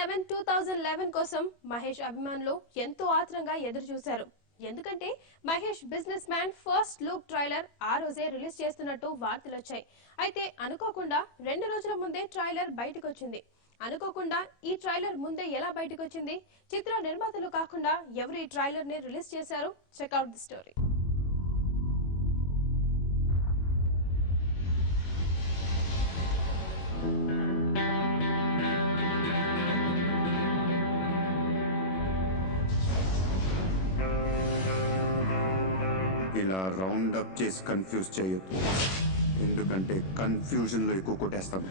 2011 కోసం మహేష్ అభిమానులు ఎంతో ఆత్రంగా ఎదురు చూశారు. ఎందుకంటే Mahesh business man first look trailer ఆ రోజే రిలీజ్ చేస్తున్నట్టు వార్తలు వచ్చాయి. అయితే అనుకోకుండా 2 రోజుల ముందే ట్రైలర్ బయటకు వచ్చింది. అనుకోకుండా ఈ ట్రైలర్ ముందే ఎలా బయటకు వచ్చింది? చిత్ర నిర్మాతలు కాకుండా ఎవరు ఈ ట్రైలర్ ని రిలీజ్ చేశారు? Check out the story. ఇలా రౌండ్ అప్ చేసి కన్ఫ్యూజ్ చేయొద్దు, ఎందుకంటే కన్ఫ్యూజన్ లో ఎక్కువ కొట్టేస్తాను.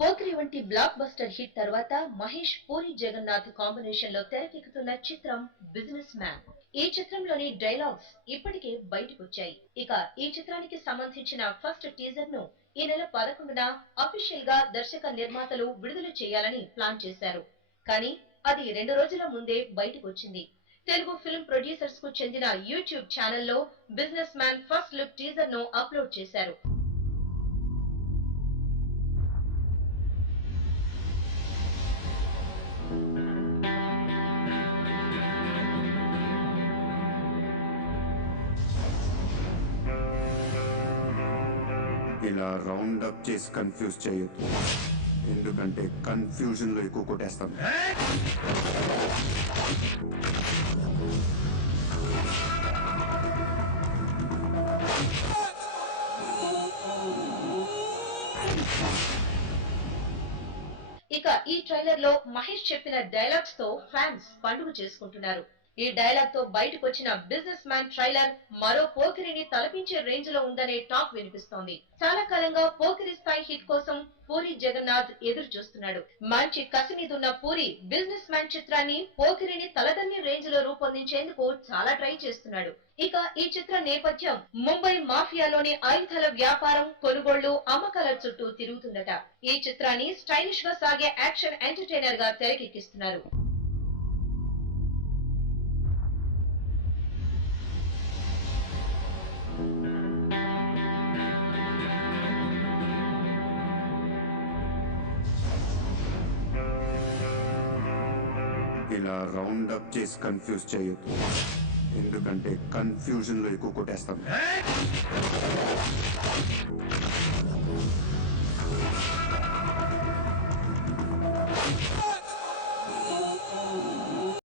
పోకిరి వంటి బ్లాక్ బస్టర్ హిట్ తర్వాత మహేష్ పూరి జగన్నాథ్ కాంబినేషన్ లో తెరకెక్కుతున్న చిత్రం బిజినెస్ మ్యాన్. ఈ చిత్రంలోని డైలాగ్స్ ఇప్పటికే బయటకొచ్చాయి. ఇక ఈ చిత్రానికి సంబంధించిన ఫస్ట్ టీజర్ ను ఈ నెల 11న అఫీషియల్ గా దర్శక నిర్మాతలు విడుదల చేయాలని ప్లాన్ చేశారు. కానీ అది 2 రోజుల ముందే బయటకొచ్చింది. తెలుగు ఫిల్మ్ ప్రొడ్యూసర్స్ కు చెందిన యూట్యూబ్ ఛానల్లో business man first look teaser ను అప్లోడ్ చేశారు. ఇలా రౌండ్ అప్ చేసి కన్ఫ్యూజ్ చేయొద్దు, ఎందుకంటే కన్ఫ్యూజన్ లో ఎక్కువ కొట్టేస్తాను. ఇక ఈ ట్రైలర్ లో మహేష్ చెప్పిన డైలాగ్స్ తో ఫ్యాన్స్ పండుగ చేసుకుంటున్నారు. ఈ డైలాగ్ తో బయటకు వచ్చిన బిజినెస్ మ్యాన్ ట్రైలర్ మరో పోకిరిని తలపించే రేంజ్ లో ఉందనే టాక్ వినిపిస్తోంది. చాలా కాలంగా పోకిరి స్థాయి హిట్ కోసం పూరి జగన్నాథ్ ఎదురు చూస్తున్నాడు. మంచి కసి మీదున్న పూరి బిజినెస్ మ్యాన్ చిత్రాన్ని పోకిరిని తలదన్ని రేంజ్ లో రూపొందించేందుకు చాలా ట్రై చేస్తున్నాడు. ఇక ఈ చిత్ర నేపథ్యం ముంబై మాఫియాలోని ఆయుధాల వ్యాపారం, కొనుగోళ్లు, అమ్మకాల చుట్టూ తిరుగుతుందట. ఈ చిత్రాన్ని స్టైలిష్ గా సాగే యాక్షన్ ఎంటర్టైనర్ గా తెరకెక్కిస్తున్నారు. ఇలా రౌండ్ అప్ చేసి కన్ఫ్యూజ్ చేయొద్దు, ఎందుకంటే కన్ఫ్యూజన్ లో ఎక్కువ కొట్టేస్తాను.